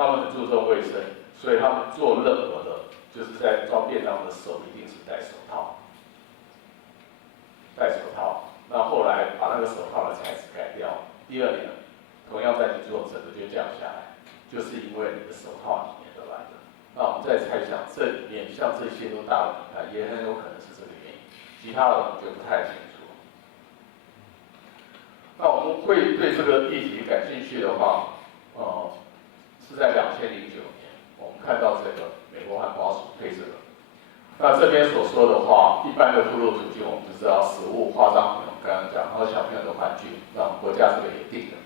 他们很注重卫生，所以他们做任何的，就是在装便当的时候一定是戴手套。戴手套，那后来把那个手套的材质改掉，第二年同样再去做，整个就降下来，就是因为你的手套里面的来的。那我们再猜想，这里面像这些都大的品牌，也很有可能是这个原因，其他的我们就不太清楚。那我们会对这个议题感兴趣的话，是在2009年，我们看到这个美国环保署推这个。那这边所说的话，一般的铺路途径我们就知道食物、化妆品，我们刚刚讲，然后小朋友的玩具，那国家这个也定了。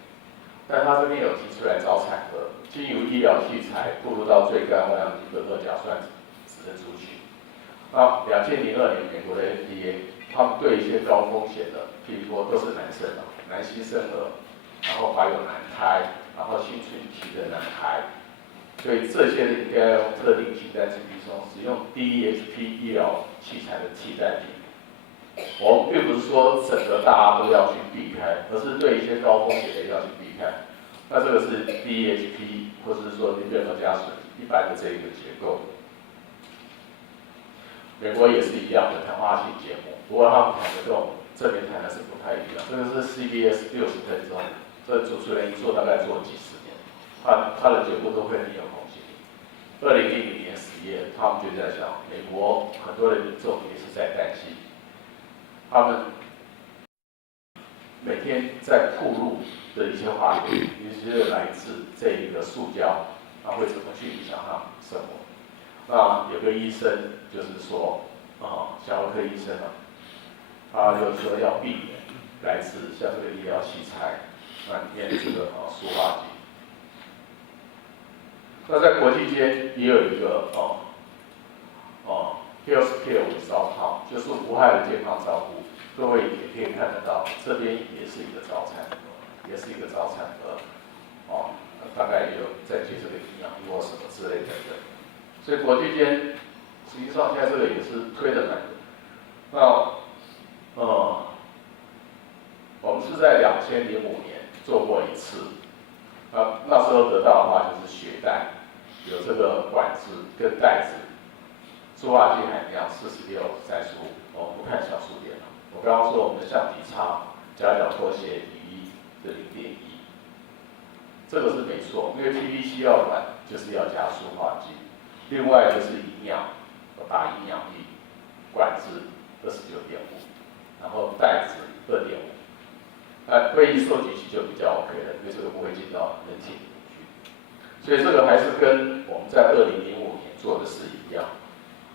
但他这边有提出来找产科，经由医疗器材步入到最高量的苯二甲酸酯的族群。那2002年美国的 FDA， 他们对一些高风险的，譬如说都是男生啊，男新生儿，然后还有男胎，然后青春期的男孩。所以这些应该要用特定清单指标中使用 DEHP 医疗器材的替代品。我们并不是说整个大家都要去避开，而是对一些高风险的要去避开。那这个是 DEHP 或者是说苯二甲酸一般的这一个结构。美国也是一样的谈话性节目，不过他们谈的跟我们这边谈的是不太一样。这个是 CBS 60分钟，这主持人一做大概做了几十年。他的节目都会很有公信力。2010年10月，他们就在想，美国很多的民众也是在担心，他们每天在暴露的一些化学，尤其是来自这一个塑胶，那会怎么去影响他们生活？那有个医生就是说，小儿科医生啊，他就说要避免来自像这个医疗器材那里面这个塑化剂。那在国际间也有一个Healthcare without harm， 就是无害的健康照顾。各位也可以看得到，这边也是一个早产，也是一个早产儿，大概也有在接这个营养或什么之类的。所以国际间实际上现在这个也是推的蛮多。那我们是在2005年做过一次。那时候得到的话就是血袋，有这个管子跟袋子，塑化剂含量46、35，我们不看小数点了。我刚刚说我们的橡皮擦、夹脚拖鞋底的0.1，这个是没错，因为 PVC 药管就是要加塑化剂。另外就是营养，打营养液，管子29.5，然后袋子2.5。会议收集器就比较 OK 了，因为这个不会进到人体里面去，所以这个还是跟我们在2005年做的是一样。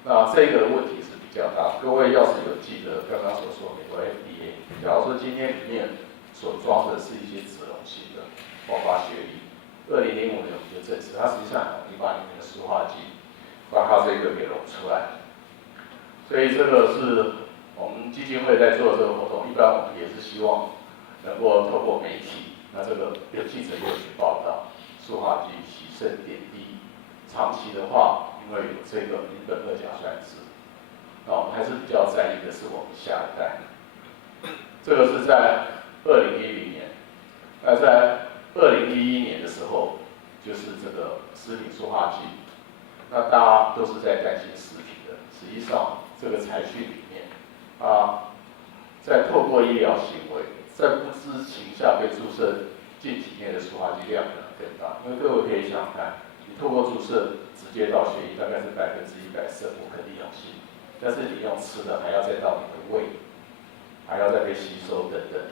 那这个问题是比较大，各位要是有记得刚刚所说美国 FDA， 假如说今天里面所装的是一些脂溶性的，包括血液，2005年我们就证实，它实际上很容易把里面的塑化剂把它这个给溶出来。所以这个是我们基金会在做这个活动，一般我们也是希望能够透过媒体，那这个有记者也有去报道，塑化剂牺牲点滴，长期的话，因为有这个苯二甲酸酯，那我们还是比较在意的是我们下一代。这个是在2010年，那在2011年的时候，就是这个食品塑化剂，那大家都是在担心食品的，实际上这个材序里面，在透过医疗行为。在不知情下被注射进体内的塑化剂量可能更大，因为各位可以想想看，你透过注射直接到血液，大概是100%生物可利用性，但是你用吃的还要再到你的胃，还要再被吸收等等。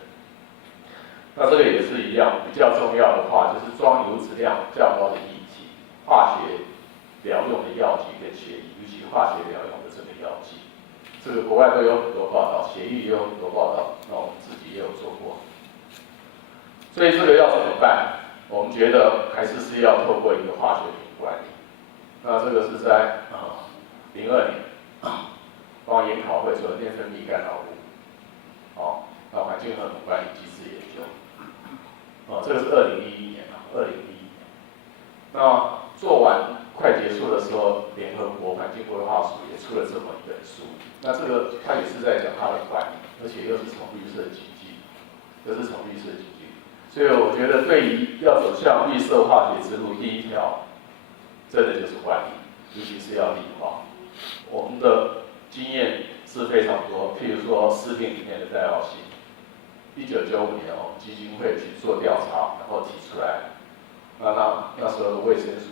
那这个也是一样，比较重要的话就是装油脂量较高的液体，化学疗用的药剂跟血液，尤其化学疗用的这个药剂。这个国外都有很多报道，血液也有很多报道，那我们自己也有做过。所以这个要怎么办？我们觉得还是要透过一个化学品管理。那这个是在02年，帮研考会做的内分泌干扰物，那环境荷尔蒙管理机制研究。这个是2011年2011年。那做完快结束的时候，联合国环境规划署也出了这么一本书。那这个它也是在讲它的管理，而且又是从绿色经济，所以我觉得对于要走向绿色化学之路，第一条真的就是管理，尤其是要立法。我们的经验是非常多，譬如说食品里面的代药性，1995年我们基金会去做调查，然后提出来，那时候的卫生署，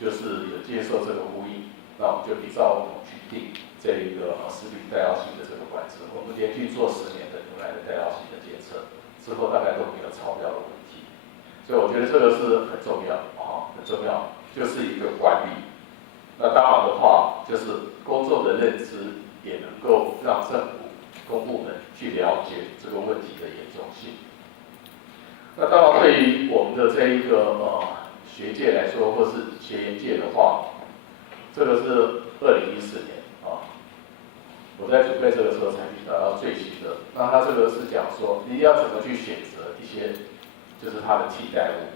就是有接受这个呼应，那我们就比照我们去定这一个食品代药性的这个管制，我们连续做10年的牛奶的代药性的检测，之后大概都没有超标的问题，所以我觉得这个是很重要很重要，就是一个管理。那当然的话，就是公众的认知也能够让政府公部门去了解这个问题的严重性。那当然，对于我们的这一个学界来说，或是学研界的话，这个是2014年我在准备这个时候才去找到最新的。那他这个是讲说，你要怎么去选择一些，就是它的替代物。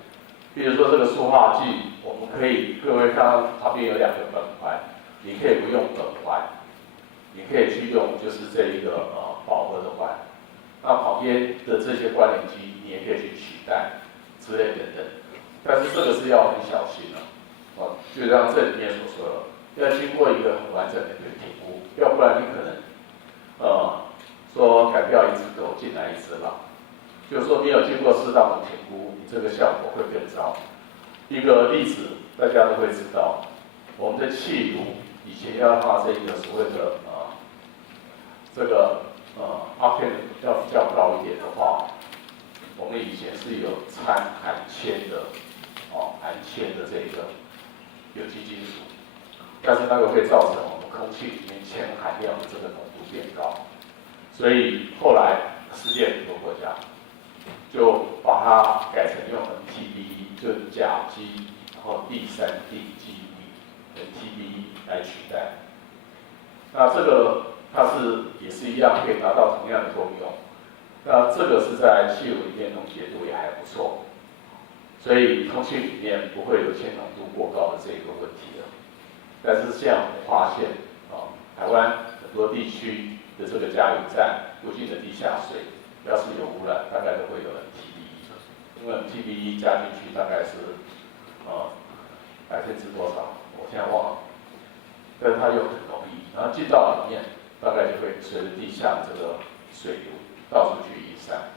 比如说这个塑化剂，我们可以各位看到旁边有2个苯环，你可以不用苯环，你可以去用就是这一个饱和的环。那旁边的这些关联基，你也可以去取代之类等等。但是这个是要很小心就像这里面所说的，要经过一个很完整的一个评估，要不然你可能说改掉一只狗进来一只狼。就是说，没有经过适当的评估，你这个效果会更糟。一个例子，大家都会知道，我们的气炉以前要它这个所谓的这个octane 要比较高一点的话，我们以前是有掺含铅的含铅的这个有机金属，但是那个会造成我们空气里面铅含量的这个浓度变高，所以后来世界很多国家就把它改成用 MTBE， 就是甲基，然后第3定基米 MTBE 来取代。那这个它也是一样可以达到同样的功用。那这个是在气炉里面溶解度也还不错，所以空气里面不会有铅浓度过高的这个问题了。但是现在我们发现台湾很多地区的这个加油站附近的地下水，要是有污染，大概都会有 MTBE， 因为 MTBE 加进去大概是%多少，我现在忘了，但是它又很容易，然后进到里面，大概就会随着地下这个水流到处去移散。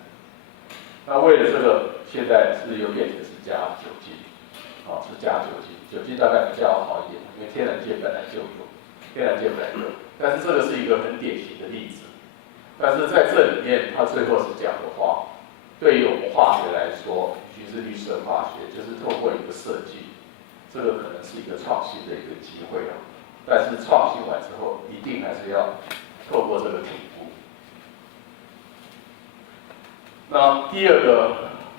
那为了这个，现在是又变成是加酒精，是加酒精，酒精大概比较好一点，因为天然界本来就有，但是这个是一个很典型的例子。但是在这里面，他最后是讲的话，对于我们化学来说，尤其是绿色化学，就是透过一个设计，这个可能是一个创新的一个机会但是创新完之后，一定还是要透过这个评估。那第二个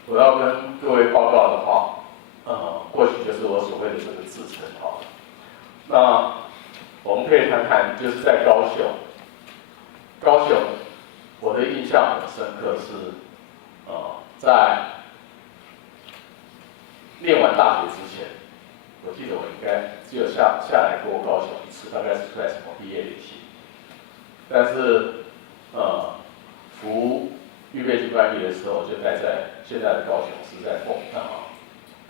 我要跟各位报告的话，或许就是我所谓的这个制程那我们可以谈谈，就是在高雄，我的印象很深刻是，在念完大学之前，我记得我应该只有下来过高雄一次，大概是在什么毕业旅行。但是，服预备军官役的时候，就待在现在的高雄是在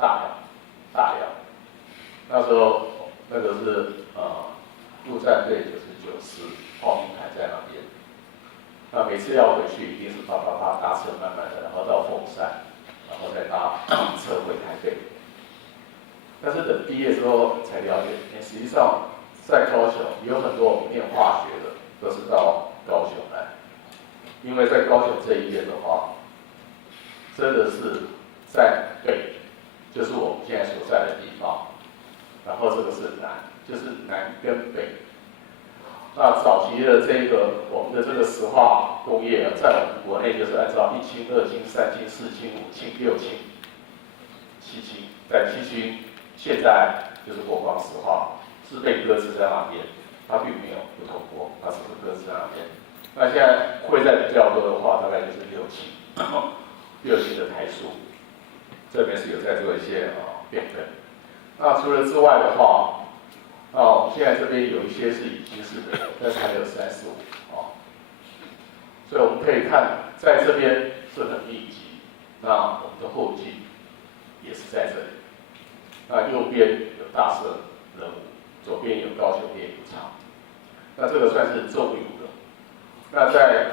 大寮。那时候那个是陆战队99师炮兵排在那边。那每次要回去，一定是搭车慢慢的，然后到凤山，然后再搭车回台北。但是等毕业之后才了解，实际上在高雄有很多我们念化学的都是到高雄来，因为在高雄这一边的话，真的是在北，就是我们现在所在的地方，然后这个是南，就是南跟北。那早期的这个我们的这个石化工业在我们国内就是按照1氢、2氢、3氢、4氢、5氢、6氢、7氢，在7氢现在就是国光石化是被搁置在那边，它并没有不通过，它只是搁置在那边。那现在会在比较多的话，大概就是6氢，6氢的台塑，这边是有在做一些变更。那除了之外的话，我们现在这边有一些是已经是没有，但是还有345所以我们可以看，在这边是很密集，那我们的后继也是在这里。那右边有大社人武，左边有高雄炼油厂，那这个算是中游的。那在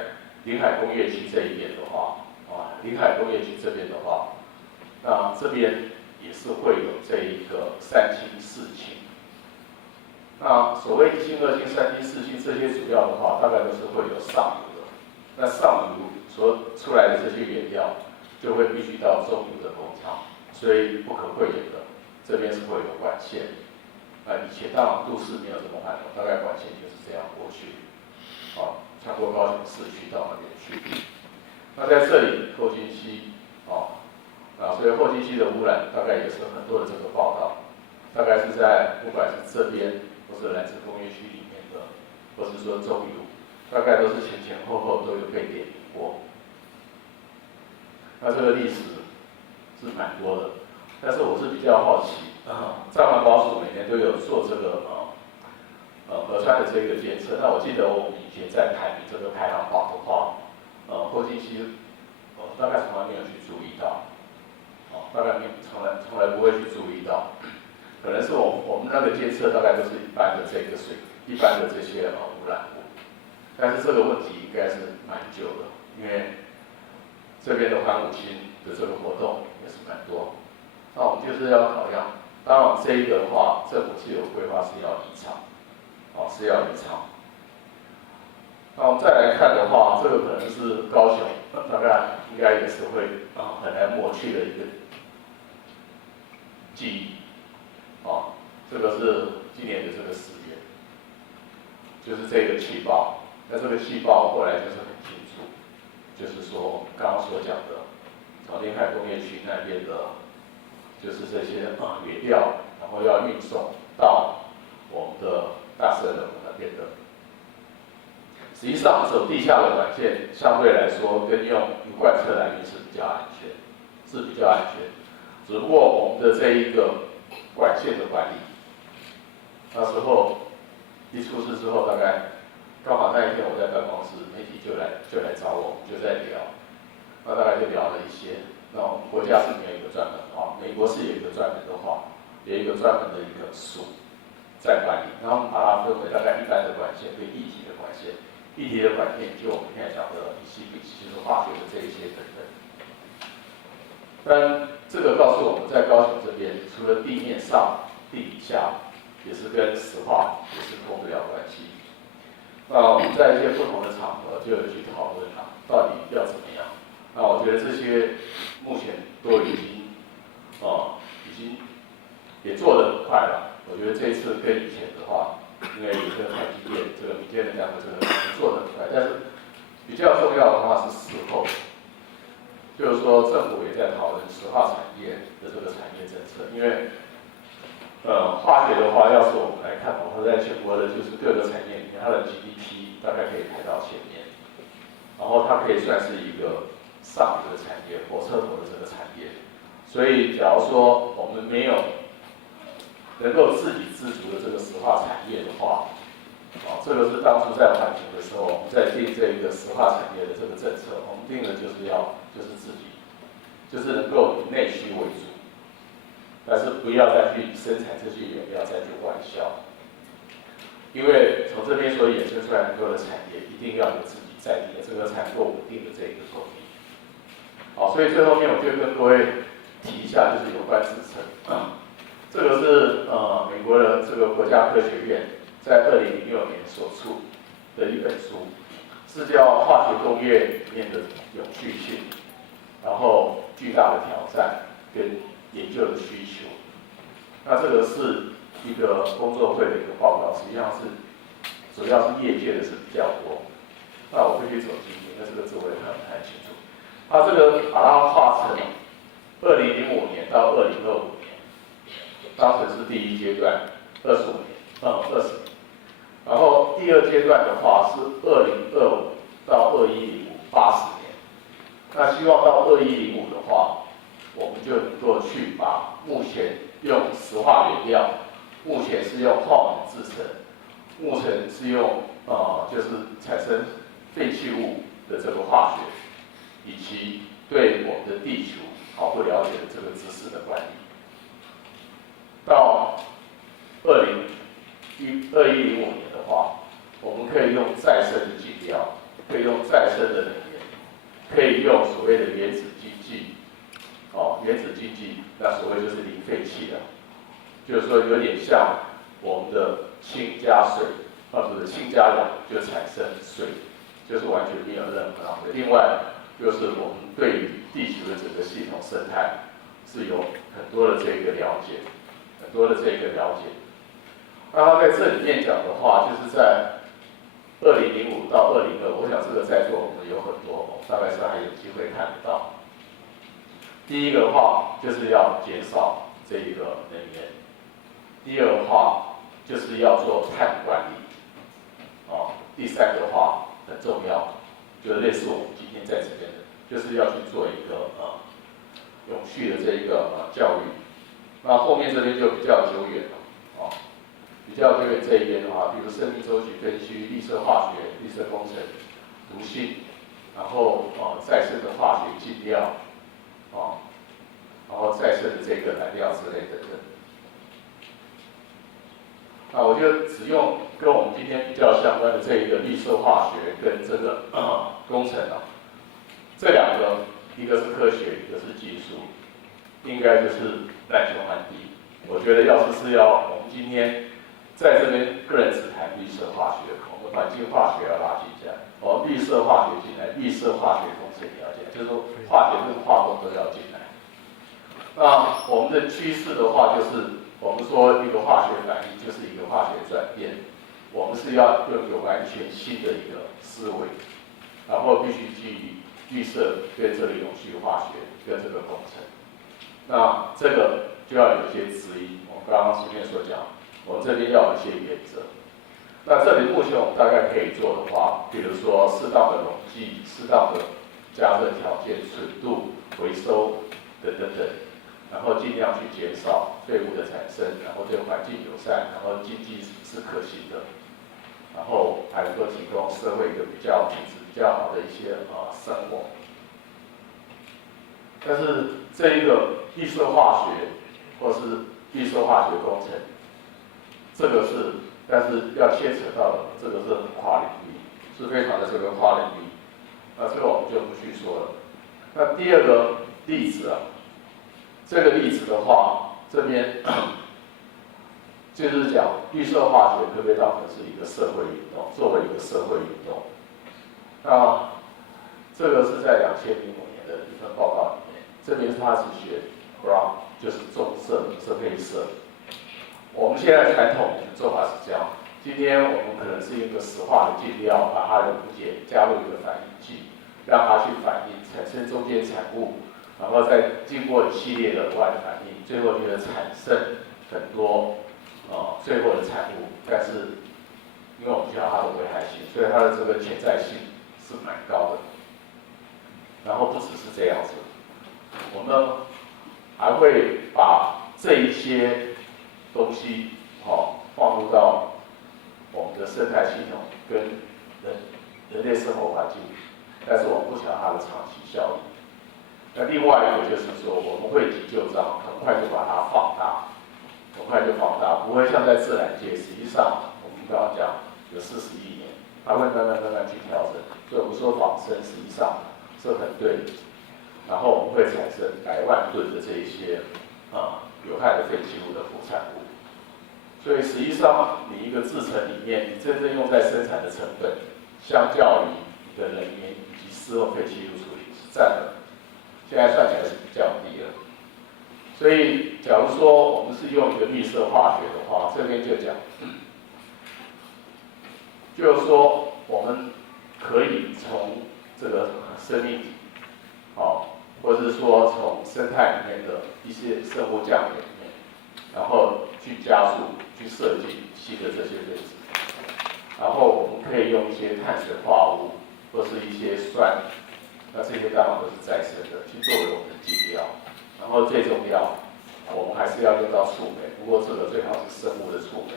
临海工业区这一边的话，临海工业区这边的话，那这边也是会有这一个3轻4轻。那所谓1轻、2轻、3轻、4轻这些主要的话，大概都是会有上游的。那上游所出来的这些原料，就会必须到中游的工厂，所以不可讳言的，这边是会有管线。以前当然都市没有这么繁荣，大概管线就是这样过去，穿过高雄市区到那边去。那在这里后金溪，所以后金溪的污染大概也是很多的这个报道，大概是在不管是这边或是来自工业区里面的，或是说中游，大概都是前前后后都有被点名过。那这个历史是蛮多的，但是我是比较好奇，在环保署每年都有做这个河川的这个监测。那我记得我们以前在排名这个排行榜的话，后金溪，大概从来没有去注意到，大概从来不会去注意到，可能是我们那个监测大概都是一般的这个一般的这些污染物，但是这个问题应该是蛮久的，因为这边的环五轻的这个活动也是蛮多。那我们就是要考量，当然这一个的话，政府是有规划是要移场，是要移场。那我们再来看的话，这个可能是高雄，大概应该也是会很难抹去的一个记忆。这个是今年的这个4月，就是这个气爆。那这个气爆后来就是很清楚，就是说刚刚所讲的，临海工业区那边的，就是这些原料，然后要运送到我们的大社人武那边的。实际上，走地下的管线相对来说，跟用一罐车来运是比较安全，是比较安全。只不过我们的这一个管线的管理，那时候一出事之后，大概刚好那一天我在办公室，媒体就来找我，就在聊，那大概就聊了一些。那我们国家是没有一个专门的美国是有一个专门的有一个专门的一个署在管理，然后我们把它分为大概一般的管线跟液体的管线。液体的管线就我们现在讲的乙烯、丙烯，就是化学的这一些等等。但这个告诉我们在高雄这边，除了地面上、地底下，也是跟石化也是脱不了关系。那我们在一些不同的场合就有去讨论到底要怎么样。那我觉得这些目前都已经也做得很快了。我觉得这一次跟以前的话，因为有这个台积电、这个民间的这样的这个做得很快，但是比较重要的话是事后，就是说政府也在讨论石化产业的这个产业政策，因为化学的话，要是我们来看的话，在全国的就是各个产业里面，它的 GDP 大概可以排到前面，然后它可以算是一个上游的产业，火车头的这个产业。所以，假如说我们没有能够自给自足的这个石化产业的话，这个是当初在环评的时候，我们在定这个石化产业的这个政策，我们定的就是自己，就是能够以内需为主，但是不要再去生产这些原料再去外销，因为从这边所衍生出来很多的产业，一定要有自己在地的这个才能够稳定的这个供应。所以最后面我就跟各位提一下，就是有关制程。这个是美国的这个国家科学院在2006年所出的一本书，是叫《化学工业里面的永续性》，然后巨大的挑战跟研究的需求。那这个是一个工作会的一个报告，实际上是主要是业界的是比较多。那我会去走进去，那这个字我也看不太清楚。它这个把它划成2005年到2025年，当时是第一阶段，25年，20年。然后第二阶段的话是2025到2105，80年。那希望到2105的话，我们就能够去把目前用石化原料，目前是用化能制成，目前是用就是产生废弃物的这个化学，以及对我们的地球毫不了解的这个知识的管理。2005年的话，我们可以用再生的进料，可以用再生的能源，可以用所谓的原子经济，原子经济，那所谓就是零废弃的，就是说有点像我们的氢加水，或者是氢加氧就产生水，就是完全没有任何浪费。另外，就是我们对于地球的整个系统生态是有很多的这个了解，很多的这个了解。那他在这里面讲的话，就是在2005到2022，我想这个在座我们有很多，大概是还有机会看得到。第一个的话就是要减少这个能源，第二个的话就是要做碳管理，第三个的话很重要，就是类似我们今天在这边的，就是要去做一个永续的这一个教育。那后面这边就比较久远了，比较久远这一边的话，比如生命周期分析、绿色化学、绿色工程、毒性，然后再生的化学进料，然后再生的这个燃料之类等等。那我就只用跟我们今天比较相关的这一个绿色化学跟这个工程这两个，一个是科学，一个是技术，应该就是难兄难弟。我觉得要我们今天在这边个人只谈绿色化学，我们环境化学要拉进来，绿色化学进来，绿色化学工程也要进来，就是说化学跟化工都要进来。那我们的趋势的话，就是我们说一个化学反应就是一个化学转变，我们是要用有完全新的一个思维，然后必须基于绿色跟这个永续化学跟这个工程。那这个就要有一些指引，我们刚刚前面所讲，我们这边要有一些原则。那这里目前我们大概可以做的话，比如说适当的溶剂、适当的加热条件、纯度、回收等等等。然后尽量去减少废物的产生，然后对环境友善，然后经济是可行的，然后还能够提供社会一个比较品质比较好的一些生活。但是这一个绿色化学或是绿色化学工程，这个但是要牵扯到的这个是很跨领域，是非常的这个跨领域。那这个我们就不去说了。那第二个例子这个例子的话，这边就是讲绿色化学可不可以当成是一个社会运动，作为一个社会运动。那这个是在2005年的一份报告里面，这边他是学 brown， 就是棕色，是黑色。我们现在传统的做法是这样，今天我们可能是用一个石化的进料，把它溶解，加入一个反应剂，让它去反应，产生中间产物。然后再经过一系列的额外的反应，最后就会产生很多最后的产物。但是因为我们知道它的危害性，所以它的这个潜在性是蛮高的。然后不只是这样子，我们还会把这一些东西放入到我们的生态系统跟人类生活环境，但是我们不晓得它的长期效应。那另外一个就是说，我们会急就章，很快就把它放大，很快就放大，不会像在自然界，实际上我们刚刚讲有40亿年，它会慢慢去调整。所以我们说仿生实际上是很对的。然后我们会产生100万吨的这一些有害的废弃物的副产物。所以实际上你一个制程里面，你真正用在生产的成本，相较于你的人员以及事后废弃物处理是占了。现在算起来是比较低了，所以假如说我们是用一个绿色化学的话，这边就讲，就是说我们可以从这个生命体，或者是说从生态里面的一些生物降解里面，然后去加速、去设计新的这些分子，然后我们可以用一些碳水化合物或是一些酸。那这些当然都是再生的，去作为我们的进料。然后最重要，我们还是要用到触媒，不过这个最好是生物的触媒，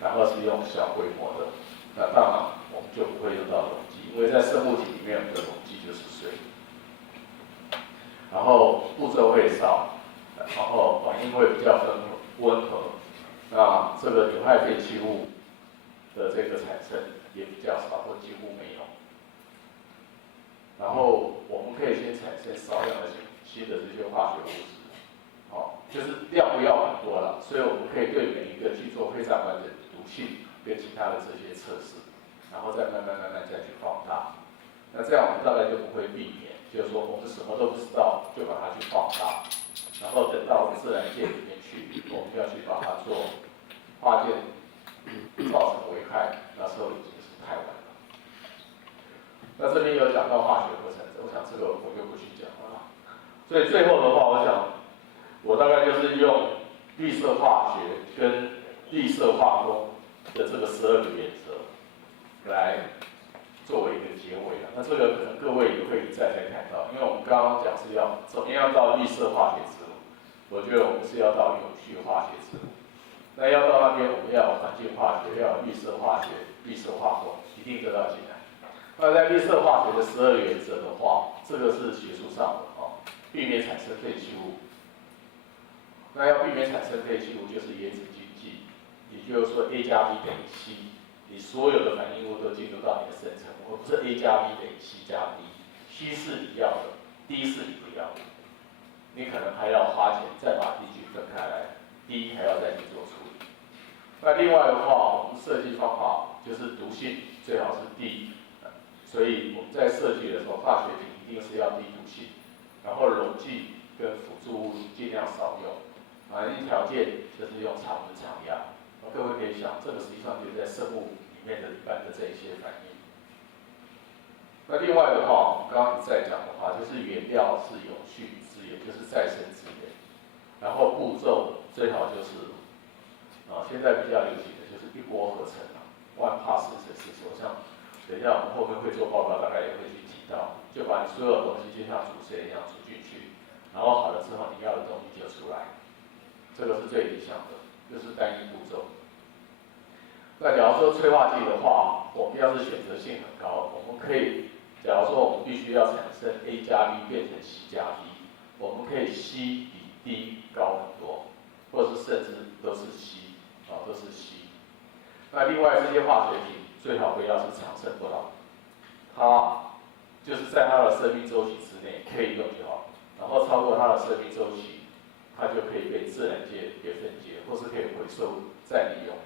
然后是用小规模的。那当然我们就不会用到溶剂，因为在生物体里面，我们的溶剂就是水。然后步骤会少，然后反应会比较温和。那这个有害废弃物的这个产生也比较少，或几乎没有。然后我们可以先产生少量的新的这些化学物质，就是量不要很多了，所以我们可以对每一个去做非常完整的毒性跟其他的这些测试，然后再慢慢再去放大。那这样我们大概就不会避免，就是说我们什么都不知道就把它去放大，然后等到自然界里面去，我们要去把它做发现造成危害，那时候已经是太晚了。那这边有讲到化学合成，我想这个我就不去讲了。所以最后的话，我想我大概就是用绿色化学跟绿色化工的这个12个原则来作为一个结尾了。那这个可能各位也会一再看到，因为我们刚刚讲是要怎么样到绿色化学之路，我觉得我们是要到永续化学之路。那要到那边，我们要有环境化学，要有绿色化学、绿色化工，一定都要进来。那在绿色化学的12原则的话，这个是学术上的避免产生废弃物。那要避免产生废弃物，就是原子经济，也就是说 A 加 B 等于 C， 你所有的反应物都进入到你的生成，而不是 A 加 B 等于 C 加 D，C 是你要的 ，D 是你不要的，你可能还要花钱再把 D 去分开来 ，D 还要再去做处理。那另外的话，我们设计方法就是毒性最好是低，所以我们在设计的时候，化学品一定是要低毒性，然后溶剂跟辅助物尽量少用。反应条件就是用常温常压，各位可以想，这个实际上就是在生物里面的一般的这一些反应。那另外的话，我们刚刚一再讲的话，就是原料是永续资源，就是再生资源，然后步骤最好就是现在比较流行的就是一锅合成，one pass synthesis。我想等一下我们后面会做报告，大概也会去提到，就把你所有的东西就像煮水一样煮进去，然后好了之后你要的东西就出来。这个是最理想的，就是单一步骤。那假如说催化剂的话，我们要是选择性很高，我们可以，假如说我们必须要产生 A 加 B 变成 C 加 D， 我们可以 C 比 D 高很多，或者是甚至都是 C， 都是 C。那另外这些化学品最好不要是长生不老，它就是在它的生命周期之内可以用就好，然后超过它的生命周期，它就可以被自然界给分解，或是可以回收再利用。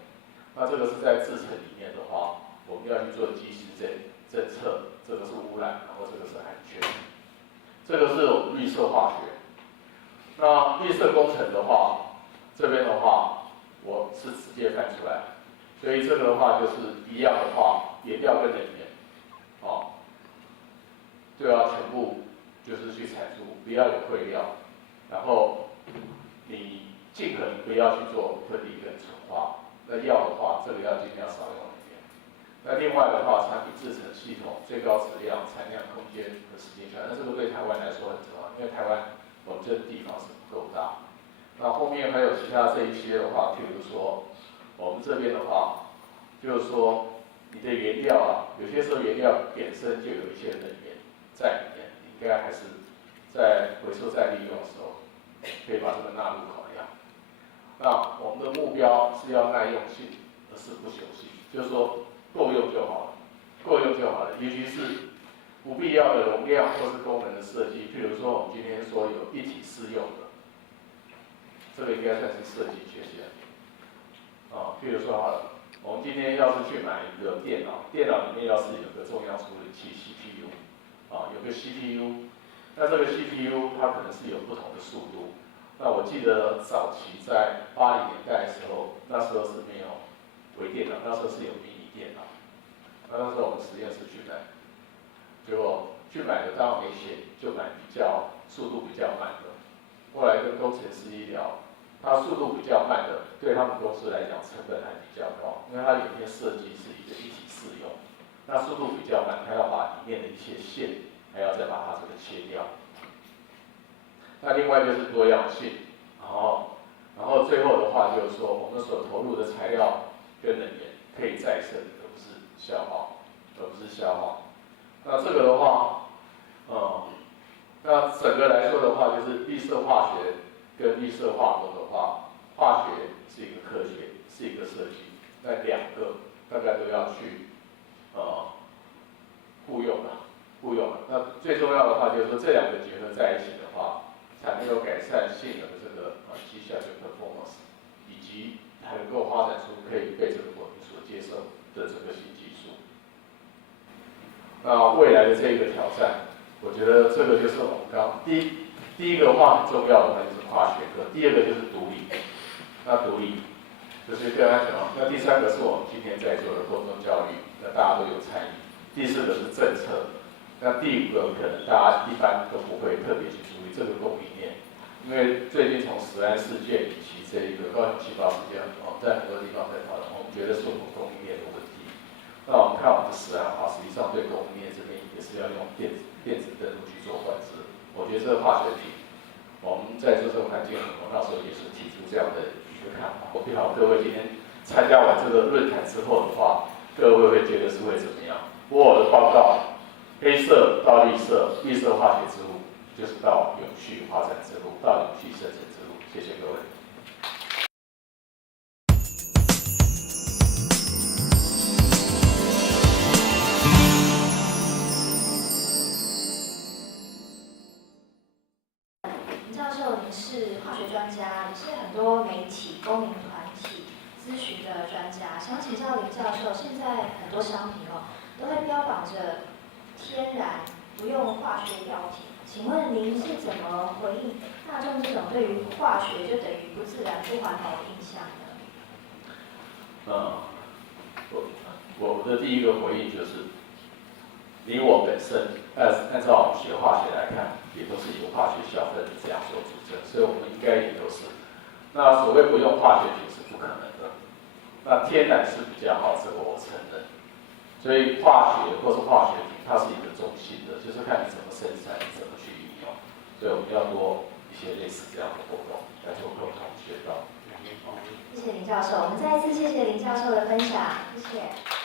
那这个是在制程里面的话，我们要去做及时侦测，这个是污染，然后这个是安全。这个是我们绿色化学。那绿色工程的话，这边的话我是直接翻出来，所以这个的话就是一样的话，原料跟能源，就要全部就是去产出，不要有废料，然后你尽可能不要去做分离跟纯化。那要的话，这个要尽量少用能源。那另外的话，产品制成系统最高质量、产量、空间和时间权，那这个对台湾来说很重要，因为台湾我们这个地方是不够大。那后面还有其他这一些的话，譬如说我们这边的话，就是说你的原料有些时候原料本身就有一些能源在里面，你应该还是在回收再利用的时候，可以把这个纳入考量。那我们的目标是要耐用性，而是不朽性，就是说够用就好了，够用就好了。尤其是不必要的容量或是功能的设计，譬如说我们今天说有一体适用的，这个应该算是设计缺陷。譬如说好了，我们今天要是去买一个电脑，电脑里面要是有个中央处理器 CPU，有个 CPU， 那这个 CPU 它可能是有不同的速度。那我记得早期在80年代的时候，那时候是没有微电脑，那时候是有迷你电脑。那时候我们实验室去买，结果去买的当然没钱，就买比较速度比较慢的。后来跟工程师一聊，它速度比较慢的，对他们公司来讲成本还比较高，因为它里面设计是一个一体适用，那速度比较慢，它要把里面的一些线还要再把它这个切掉。那另外就是多样性，然后最后的话就是说，我们所投入的材料跟能源可以再生，而不是消耗。那这个的话，那整个来说的话，就是绿色化学跟绿色化工的话，化学是一个科学，是一个设计，那两个大概都要去互用了，那最重要的话就是说这两个结合在一起的话，才能够改善性能的这个绩效跟 performance， 以及还能够发展出可以被这个国民所接受的这个新技术。那未来的这个挑战，我觉得这个就是我们第一个话很重要的话就是化学课，第二个就是独立。那独立就是刚才讲，那第三个是我们今天在做的高中教育，那大家都有参与。第四个是政策，那第五个可能大家一般都不会特别去注意这个供应链，因为最近从食安事件以及这一个高雄气爆事件，在很多地方在讨论，我们觉得是我们供应链的问题。那我们看我们的食安的话，实际上对供应链这边也是要用电子登录去做管制。我觉得这个化学品，我们在做这个环境，我那时候也是提出这样的一个看法。我不知道各位今天参加完这个论坛之后的话，各位会觉得是会怎么样？我的报告，黑色到绿色，绿色化学之路，就是到永续发展之路，到永续生存之路。谢谢各位。林教授，您是化学专家，也是很多媒体、公民团体咨询的专家。想请教林教授，现在很多商品都会标榜着天然，不用化学药品。请问您是怎么回应大众这种对于化学就等于不自然、不环保的印象呢？我的第一个回应就是，你我本身按照我们学化学来看，也都是由化学小分子这样所组成，所以我们应该也都是。那所谓不用化学品是不可能的，那天然是比较好，这个我承认。所以化学或是化学品，它是一个中性的，就是看你怎么生产，你怎么去运用。所以我们要多一些类似这样的活动来做沟通学到。谢谢林教授，我们再一次谢谢林教授的分享，谢谢。